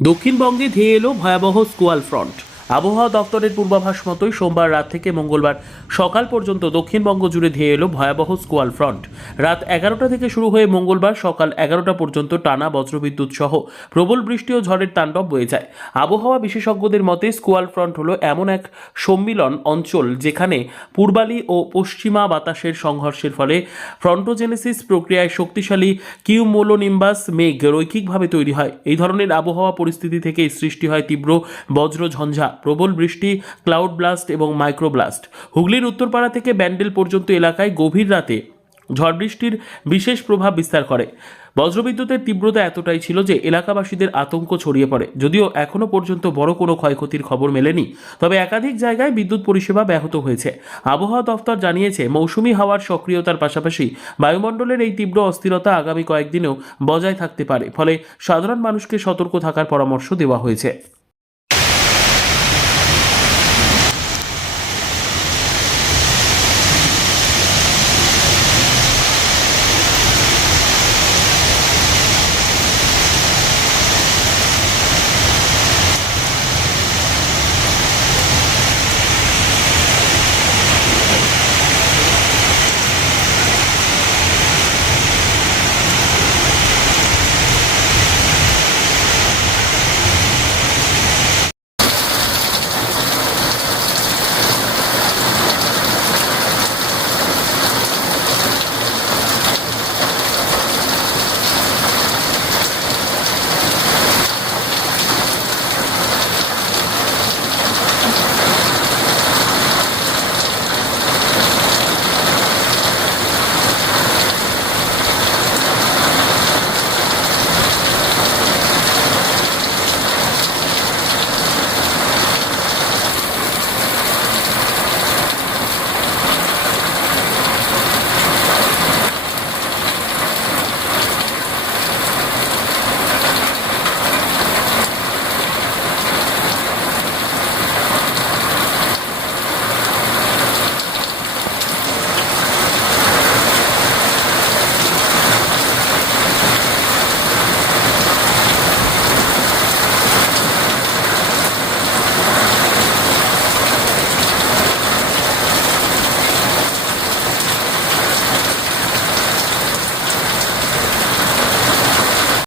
দক্ষিণবঙ্গে ধেয়ে এলো ভয়াবহ স্কোয়াল ফ্রন্ট। আবহাওয়া দপ্তরের পূর্বাভাস মতোই সোমবার রাত থেকে মঙ্গলবার সকাল পর্যন্ত দক্ষিণবঙ্গ জুড়ে ধেয়ে এলো ভয়াবহ স্কোয়াল ফ্রন্ট। রাত 11টা থেকে শুরু হয়ে মঙ্গলবার সকাল 11টা পর্যন্ত টানা বজ্রবিদ্যুৎ সহ প্রবল বৃষ্টি ও ঝড়ের তাণ্ডব বয়ে যায়। আবহাওয়া বিশেষজ্ঞদের মতে স্কোয়াল ফ্রন্ট হলো এমন এক সম্মিলন অঞ্চল যেখানে পূর্বালি ও পশ্চিমা বাতাসের সংঘর্ষের ফলে ফ্রন্টোজেনেসিস প্রক্রিয়ায় শক্তিশালী কিউমোলোনিম্বাস মেঘ রৈখিকভাবে তৈরি হয়। এই ধরনের আবহাওয়া পরিস্থিতি থেকে সৃষ্টি হয় তীব্র বজ্রঝঞ্ঝা, প্রবল বৃষ্টি, ক্লাউড ব্লাস্ট এবং মাইক্রোব্লাস্ট। হুগলির উত্তরপাড়া থেকে ব্যান্ডেল পর্যন্ত এলাকায় গভীর রাতে ঝড় বৃষ্টির বিশেষ প্রভাব বিস্তার করে। বজ্রবিদ্যুতের তীব্রতা এতটাই ছিল যে এলাকাবাসীদের আতঙ্ক ছড়িয়ে পড়ে। যদিও এখনও পর্যন্ত বড় কোনো ক্ষয়ক্ষতির খবর মেলেনি, তবে একাধিক জায়গায় বিদ্যুৎ পরিষেবা ব্যাহত হয়েছে। আবহাওয়া দফতর জানিয়েছে, মৌসুমি হাওয়ার সক্রিয়তার পাশাপাশি বায়ুমণ্ডলের এই তীব্র অস্থিরতা আগামী কয়েকদিনেও বজায় থাকতে পারে, ফলে সাধারণ মানুষকে সতর্ক থাকার পরামর্শ দেওয়া হয়েছে।